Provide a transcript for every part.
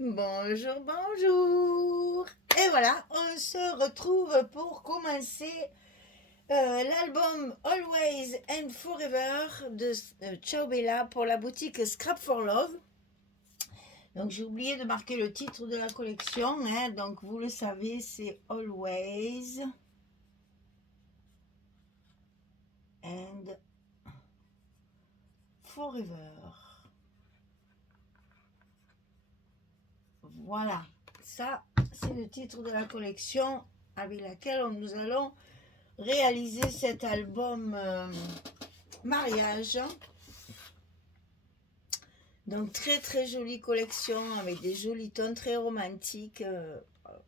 Bonjour, bonjour. Et voilà, on se retrouve pour commencer l'album Always and Forever de Ciao Bella pour la boutique Scrap for Love. Donc j'ai oublié de marquer le titre de la collection, hein, donc vous le savez, c'est Always and Forever. Voilà, ça c'est le titre de la collection avec laquelle nous allons réaliser cet album mariage. Donc très très jolie collection avec des jolis tons très romantiques.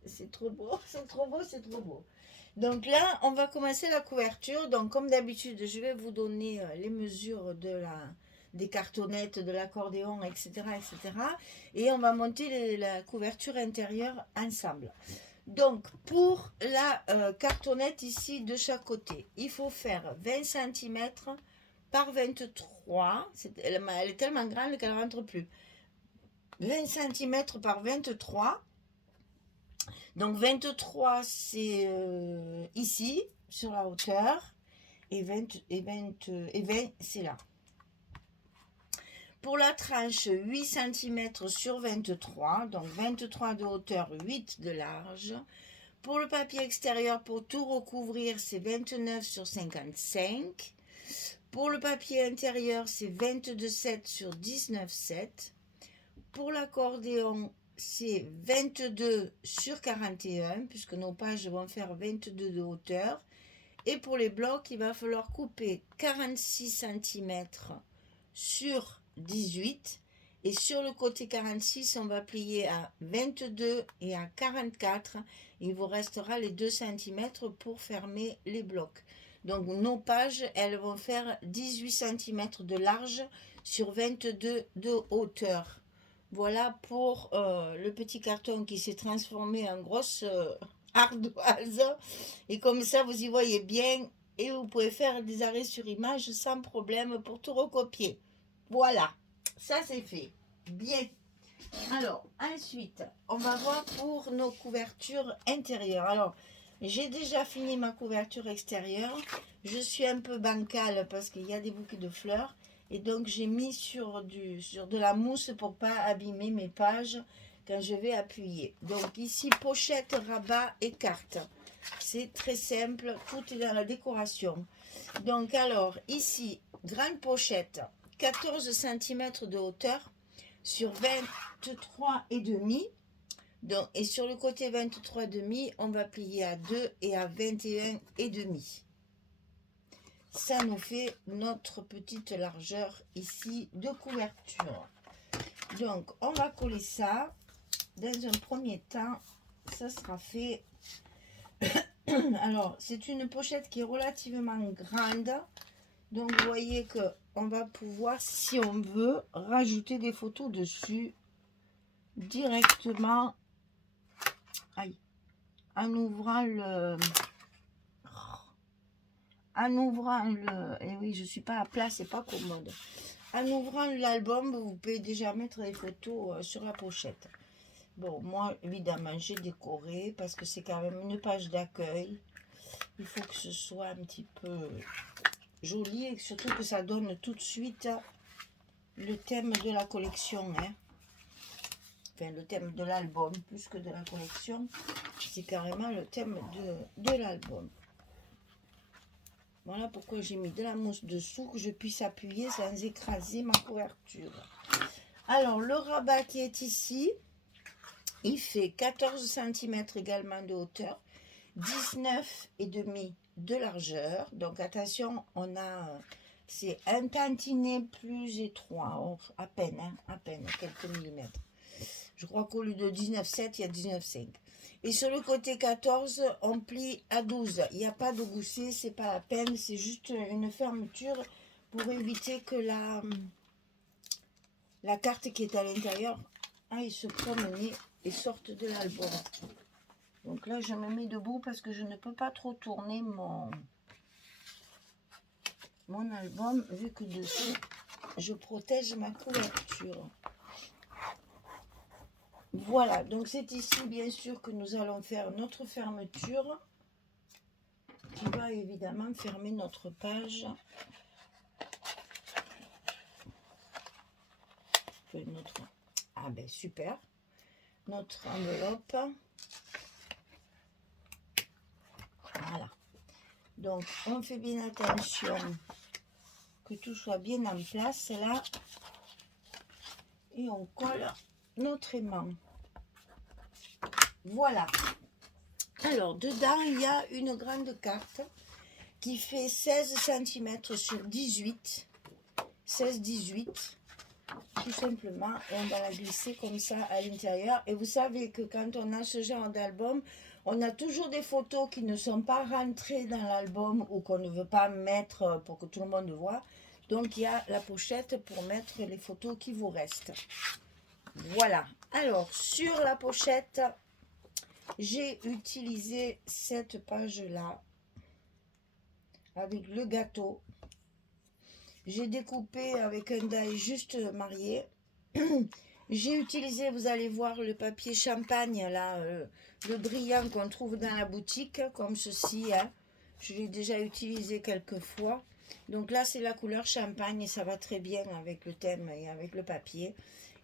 C'est trop beau, c'est trop beau, c'est trop beau. Donc là, on va commencer la couverture. Donc comme d'habitude, je vais vous donner les mesures des cartonnettes, de l'accordéon, etc., etc. Et on va monter la couverture intérieure ensemble. Donc pour la cartonnette ici de chaque côté, il faut faire 20 cm par 23. Elle est tellement grande qu'elle ne rentre plus. 20 cm par 23. Donc 23 c'est ici sur la hauteur et 20 c'est là. Pour la tranche 8 cm sur 23, donc 23 de hauteur, 8 de large. Pour le papier extérieur, pour tout recouvrir, c'est 29 sur 55. Pour le papier intérieur, c'est 22,7 sur 19,7. Pour l'accordéon, c'est 22 sur 41, puisque nos pages vont faire 22 de hauteur. Et pour les blocs, il va falloir couper 46 cm sur 18. Et sur le côté 46, on va plier à 22 et à 44. Il vous restera les 2 cm pour fermer les blocs. Donc nos pages, elles vont faire 18 cm de large sur 22 de hauteur. Voilà pour le petit carton qui s'est transformé en grosse ardoise. Et comme ça, vous y voyez bien et vous pouvez faire des arrêts sur image sans problème pour tout recopier. Voilà, ça c'est fait. Bien. Alors, ensuite, on va voir pour nos couvertures intérieures. Alors, j'ai déjà fini ma couverture extérieure. Je suis un peu bancale parce qu'il y a des bouquets de fleurs. Et donc, j'ai mis sur de la mousse pour pas abîmer mes pages quand je vais appuyer. Donc, ici, pochette, rabat et carte. C'est très simple, tout est dans la décoration. Donc, alors, ici, grande pochette, 14 cm de hauteur sur 23,5. Donc, et sur le côté 23,5, on va plier à 2 et à 21,5. Ça nous fait notre petite largeur ici de couverture. Donc, on va coller ça. Dans un premier temps, ça sera fait. Alors, c'est une pochette qui est relativement grande. Donc, vous voyez qu'on va pouvoir, si on veut, rajouter des photos dessus directement. Aïe, en ouvrant le... Et oui, je suis pas à plat, c'est pas commode. En ouvrant l'album, vous pouvez déjà mettre les photos sur la pochette. Bon, moi, évidemment, j'ai décoré parce que c'est quand même une page d'accueil. Il faut que ce soit un petit peu joli et surtout que ça donne tout de suite le thème de la collection. Hein. Enfin, le thème de l'album, plus que de la collection. C'est carrément le thème de l'album. Voilà pourquoi j'ai mis de la mousse dessous, que je puisse appuyer sans écraser ma couverture. Alors, le rabat qui est ici, il fait 14 cm également de hauteur, 19,5 de largeur. Donc, attention, on a... c'est un tantinet plus étroit, à peine, hein, à peine, quelques millimètres. Je crois qu'au lieu de 19,7, il y a 19,5. Et sur le côté 14, on plie à 12. Il n'y a pas de gousset, c'est pas la peine, c'est juste une fermeture pour éviter que la carte qui est à l'intérieur aille se promener et sorte de l'album. Donc là, je me mets debout parce que je ne peux pas trop tourner mon album, vu que dessus, je protège ma couverture. Voilà, donc c'est ici bien sûr que nous allons faire notre fermeture qui va évidemment fermer notre page. Notre... Ah ben super, notre enveloppe. Voilà, donc on fait bien attention que tout soit bien en place là et on colle notre aimant. Voilà, alors dedans il y a une grande carte qui fait 16 cm sur 18, 16-18 tout simplement, et on va la glisser comme ça à l'intérieur. Et vous savez que quand on a ce genre d'album, on a toujours des photos qui ne sont pas rentrées dans l'album ou qu'on ne veut pas mettre pour que tout le monde voit. Donc il y a la pochette pour mettre les photos qui vous restent. Voilà, alors sur la pochette, j'ai utilisé cette page là avec le gâteau. J'ai découpé avec un die juste marié. J'ai utilisé, vous allez voir, le papier champagne, là, le brillant qu'on trouve dans la boutique, comme ceci. Hein. Je l'ai déjà utilisé quelques fois. Donc là, c'est la couleur champagne et ça va très bien avec le thème et avec le papier.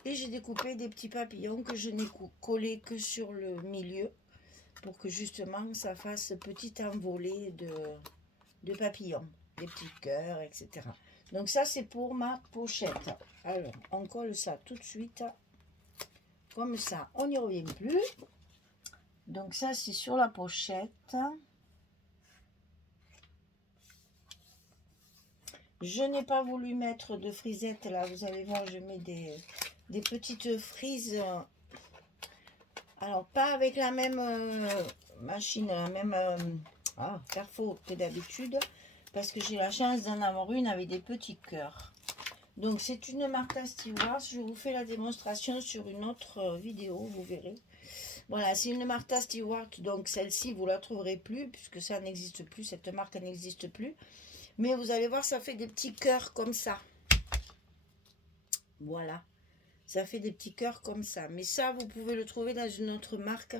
Et j'ai découpé des petits papillons que je n'ai collés que sur le milieu pour que justement ça fasse petit envolé de papillons, des petits cœurs, etc. Donc ça, c'est pour ma pochette. Alors, on colle ça tout de suite. Comme ça, on n'y revient plus. Donc ça, c'est sur la pochette. Je n'ai pas voulu mettre de frisettes. Là, vous allez voir, je mets des petites frises. Alors, pas avec la même machine, la même carrefour que d'habitude. Parce que j'ai la chance d'en avoir une avec des petits cœurs. Donc c'est une Martha Stewart, je vous fais la démonstration sur une autre vidéo, vous verrez. Voilà, c'est une Martha Stewart, donc celle-ci vous la trouverez plus, puisque ça n'existe plus, cette marque n'existe plus. Mais vous allez voir, ça fait des petits cœurs comme ça. Voilà, ça fait des petits cœurs comme ça. Mais ça, vous pouvez le trouver dans une autre marque.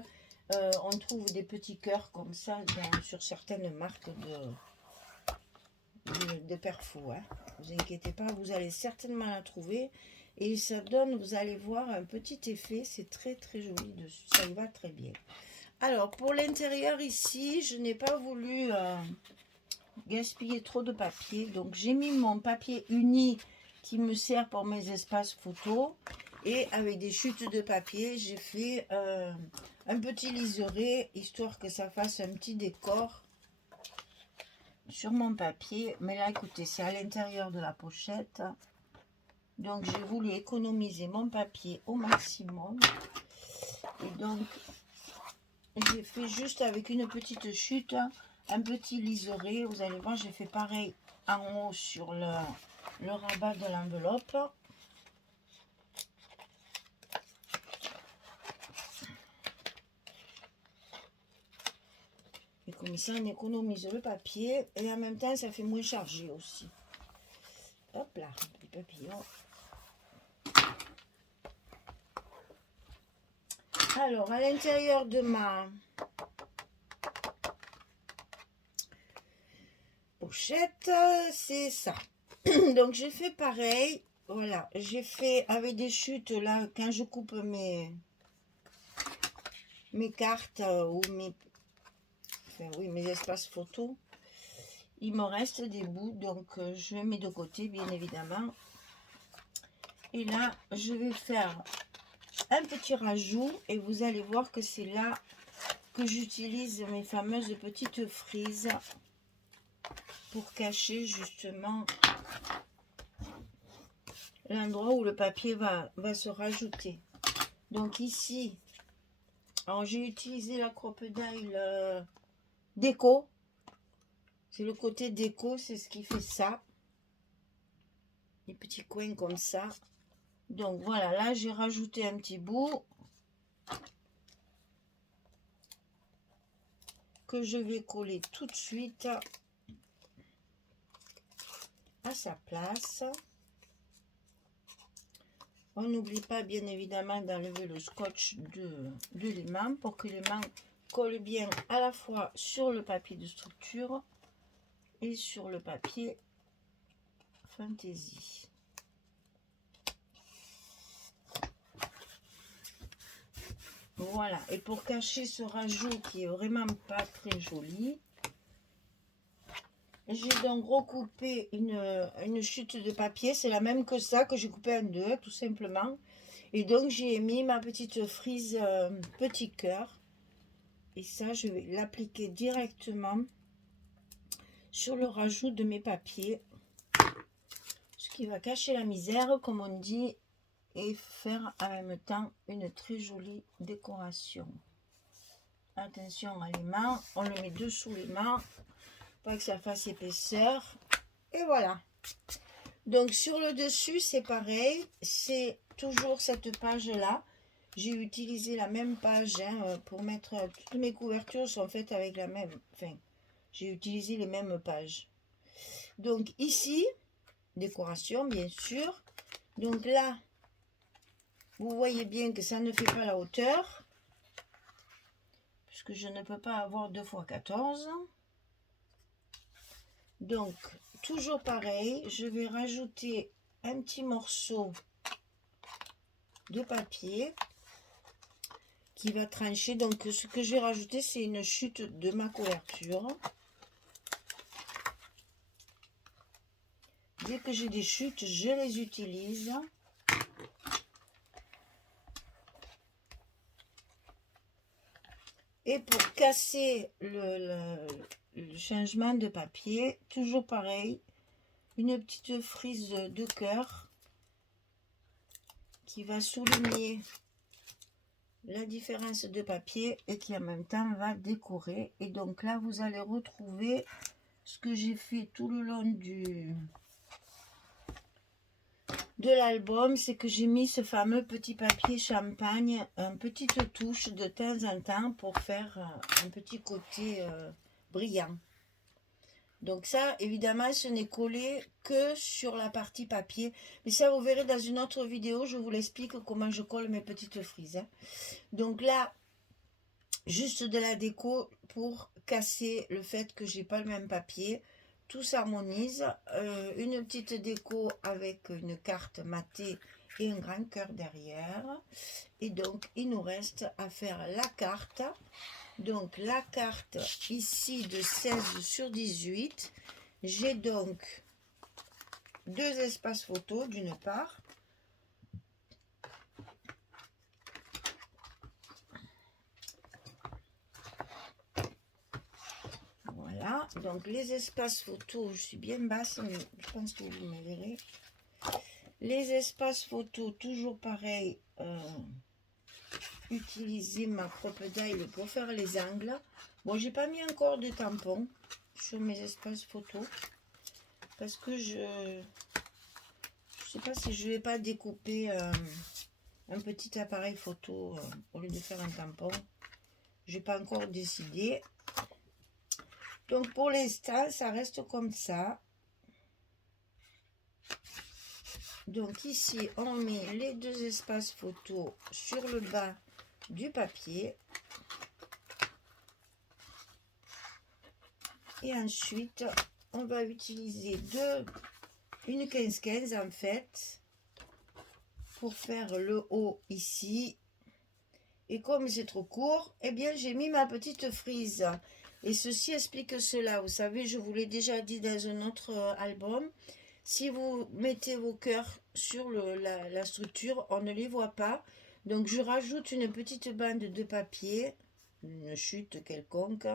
On trouve des petits cœurs comme ça sur certaines marques de perfum. Hein. Vous inquiétez pas, vous allez certainement la trouver. Et ça donne, vous allez voir, un petit effet. C'est très très joli dessus. Ça y va très bien. Alors, pour l'intérieur ici, je n'ai pas voulu gaspiller trop de papier. Donc, j'ai mis mon papier uni qui me sert pour mes espaces photos. Et avec des chutes de papier, j'ai fait un petit liseré, histoire que ça fasse un petit décor sur mon papier. Mais là, écoutez, c'est à l'intérieur de la pochette. Donc, j'ai voulu économiser mon papier au maximum. Et donc, j'ai fait juste avec une petite chute, un petit liseré. Vous allez voir, j'ai fait pareil en haut sur le rabat de l'enveloppe. Et comme ça, on économise le papier. Et en même temps, ça fait moins chargé aussi. Hop là, petit papillon. Alors, à l'intérieur de ma pochette, c'est ça. Donc, j'ai fait pareil. Voilà, j'ai fait avec des chutes là, quand je coupe mes cartes ou mes espaces photos. Il me reste des bouts, donc je mets de côté, bien évidemment. Et là, je vais faire un petit rajout et vous allez voir que c'est là que j'utilise mes fameuses petites frises pour cacher justement l'endroit où le papier va se rajouter. Donc ici, alors j'ai utilisé la Crocodile déco. C'est le côté déco, c'est ce qui fait ça. Des petits coins comme ça. Donc voilà, là j'ai rajouté un petit bout que je vais coller tout de suite à sa place. On n'oublie pas bien évidemment d'enlever le scotch de l'aimant pour que l'aimant colle bien à la fois sur le papier de structure et sur le papier fantaisie. Voilà, et pour cacher ce rajout qui est vraiment pas très joli, j'ai donc recoupé une chute de papier, c'est la même que ça, que j'ai coupé en deux, tout simplement. Et donc j'ai mis ma petite frise petit cœur, et ça je vais l'appliquer directement sur le rajout de mes papiers, ce qui va cacher la misère, comme on dit, et faire en même temps une très jolie décoration. Attention à l'aimant, on le met dessous l'aimant, pas que ça fasse épaisseur. Et voilà. Donc sur le dessus, c'est pareil, c'est toujours cette page-là. J'ai utilisé la même page pour mettre... Toutes mes couvertures sont faites avec la même... Enfin, j'ai utilisé les mêmes pages. Donc ici, décoration bien sûr. Donc là, vous voyez bien que ça ne fait pas la hauteur, puisque je ne peux pas avoir 2 x 14. Donc, toujours pareil, je vais rajouter un petit morceau de papier qui va trancher. Donc, ce que je vais rajouter, c'est une chute de ma couverture. Dès que j'ai des chutes, je les utilise. Et pour casser le changement de papier, toujours pareil, une petite frise de cœur qui va souligner la différence de papier et qui en même temps va décorer. Et donc là, vous allez retrouver ce que j'ai fait tout le long de l'album, c'est que j'ai mis ce fameux petit papier champagne, une petite touche de temps en temps pour faire un petit côté brillant. Donc ça, évidemment, ce n'est collé que sur la partie papier. Mais ça, vous verrez dans une autre vidéo, je vous l'explique comment je colle mes petites frises. Donc là, juste de la déco pour casser le fait que j'ai pas le même papier. Tout s'harmonise. Une petite déco avec une carte matée et un grand cœur derrière. Et donc, il nous reste à faire la carte. Donc, la carte ici de 16 sur 18. J'ai donc 2 espaces photos d'une part. Voilà, donc les espaces photos, je suis bien basse, mais je pense que vous me verrez. Les espaces photos, toujours pareil, utiliser ma propre dial pour faire les angles. Bon, j'ai pas mis encore de tampons sur mes espaces photos parce que je sais pas si je vais pas découper un petit appareil photo au lieu de faire un tampon. J'ai pas encore décidé. Donc pour l'instant, ça reste comme ça. Donc ici, on met les 2 espaces photos sur le bas du papier. Et ensuite, on va utiliser une 15-15 en fait, pour faire le haut ici. Et comme c'est trop court, eh bien j'ai mis ma petite frise. Et ceci explique cela. Vous savez, je vous l'ai déjà dit dans un autre album. Si vous mettez vos cœurs sur la structure, on ne les voit pas. Donc je rajoute une petite bande de papier, une chute quelconque,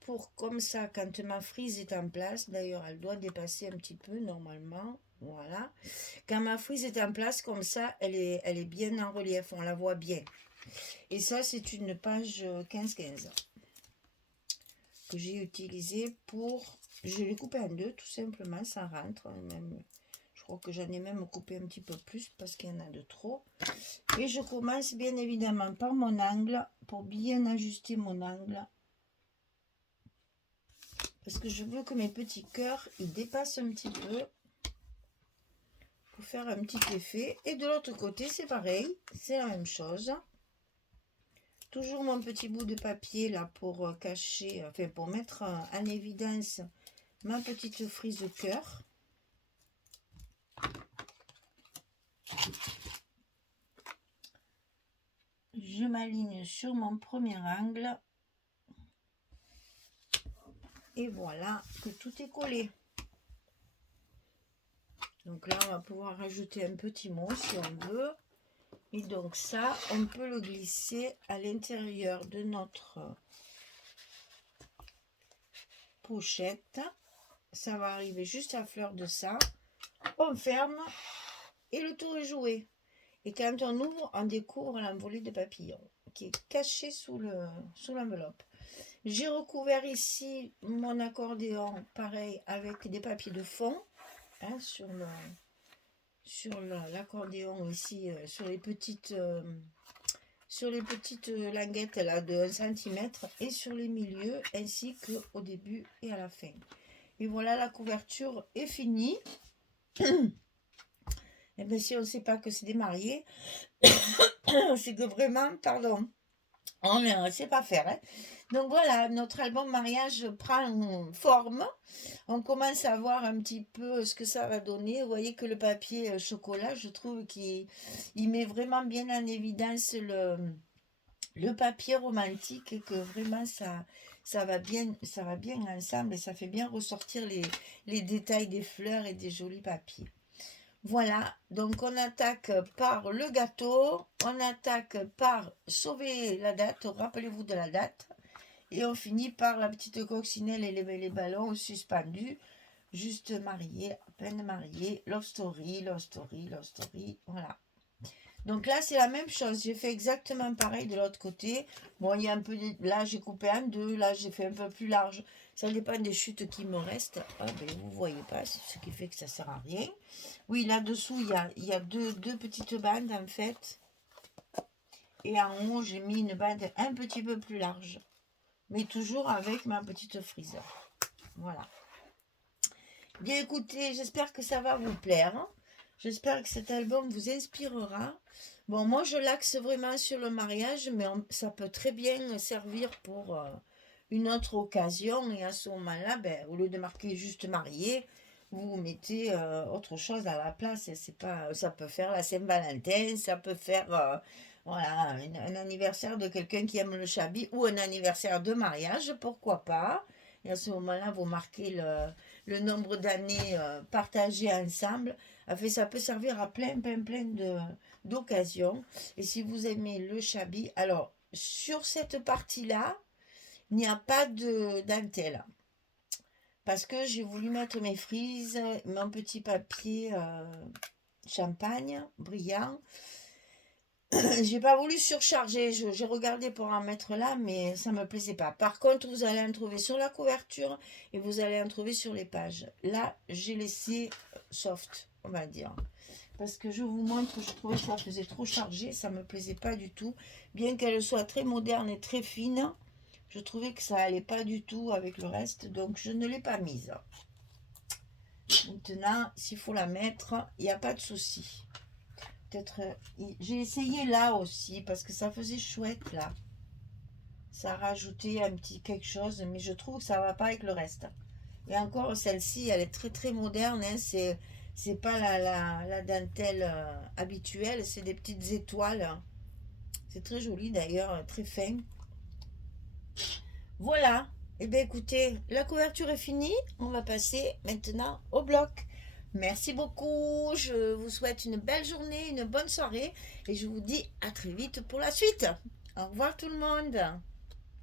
pour comme ça, quand ma frise est en place, d'ailleurs elle doit dépasser un petit peu normalement, voilà. Quand ma frise est en place comme ça, elle est bien en relief, on la voit bien. Et ça, c'est une page 15-15 que j'ai utilisée pour... Je l'ai coupé en 2, tout simplement, ça rentre. Même, je crois que j'en ai même coupé un petit peu plus parce qu'il y en a de trop. Et je commence bien évidemment par mon angle, pour bien ajuster mon angle. Parce que je veux que mes petits cœurs, ils dépassent un petit peu. pour faire un petit effet. Et de l'autre côté, c'est pareil, c'est la même chose. Toujours mon petit bout de papier là pour cacher, enfin pour mettre en évidence ma petite frise de cœur. Je m'aligne sur mon premier angle. Et voilà que tout est collé. Donc là, on va pouvoir rajouter un petit mot si on veut. Et donc ça, on peut le glisser à l'intérieur de notre pochette. Ça va arriver juste à fleur de ça. On ferme et le tour est joué. Et quand on ouvre, on découvre l'envolée de papillons qui est caché sous l'enveloppe. J'ai recouvert ici mon accordéon, pareil, avec des papiers de fond, hein, sur l'accordéon ici, sur les petites languettes là de 1 cm et sur les milieux, ainsi qu'au début et à la fin. Et voilà, la couverture est finie. Et bien si on ne sait pas que c'est des mariés, c'est que vraiment, pardon, on ne sait pas faire. Hein. Donc voilà, notre album mariage prend forme. On commence à voir un petit peu ce que ça va donner. Vous voyez que le papier chocolat, je trouve qu'il met vraiment bien en évidence le papier romantique et que vraiment ça va bien ensemble et ça fait bien ressortir les détails des fleurs et des jolis papiers. Voilà, donc on attaque par le gâteau, on attaque par sauver la date, rappelez-vous de la date, et on finit par la petite coccinelle et les ballons suspendus, juste mariés, à peine mariés, love story, love story, love story, voilà. Donc là, c'est la même chose, j'ai fait exactement pareil de l'autre côté. Bon, il y a un peu, là j'ai coupé en deux, là j'ai fait un peu plus large. Ça dépend des chutes qui me restent. Ah, ben, vous ne voyez pas, ce qui fait que ça ne sert à rien. Oui, là-dessous, il y a deux petites bandes en fait. Et en haut, j'ai mis une bande un petit peu plus large. Mais toujours avec ma petite frise. Voilà. Bien écoutez, j'espère que ça va vous plaire. J'espère que cet album vous inspirera. Bon, moi, je l'axe vraiment sur le mariage, mais ça peut très bien servir pour une autre occasion. Et à ce moment-là, ben, au lieu de marquer juste marié, vous mettez autre chose à la place. C'est pas, ça peut faire la Saint-Valentin, ça peut faire voilà, un anniversaire de quelqu'un qui aime le chabi ou un anniversaire de mariage, pourquoi pas. Et à ce moment-là, vous marquez le nombre d'années partagées ensemble. Enfin, ça peut servir à plein d'occasions. Et si vous aimez le chabi, alors sur cette partie-là, il n'y a pas de dentelle. Parce que j'ai voulu mettre mes frises, mon petit papier champagne brillant. J'ai pas voulu surcharger, j'ai regardé pour en mettre là, mais ça me plaisait pas. Par contre, vous allez en trouver sur la couverture et vous allez en trouver sur les pages. Là, j'ai laissé soft, on va dire. Parce que je vous montre, je trouvais que ça faisait trop chargé, ça me plaisait pas du tout. Bien qu'elle soit très moderne et très fine, je trouvais que ça allait pas du tout avec le reste, donc je ne l'ai pas mise. Maintenant, s'il faut la mettre, il n'y a pas de souci. Peut-être, j'ai essayé là aussi, parce que ça faisait chouette là. Ça rajoutait un petit quelque chose, mais je trouve que ça va pas avec le reste. Et encore, celle-ci, elle est très moderne, hein, c'est pas la dentelle habituelle, c'est des petites étoiles. C'est très joli d'ailleurs, très fin. Voilà. Et bien écoutez, la couverture est finie. On va passer maintenant au bloc. Merci beaucoup. Je vous souhaite une belle journée, une bonne soirée. Et je vous dis à très vite pour la suite. Au revoir tout le monde.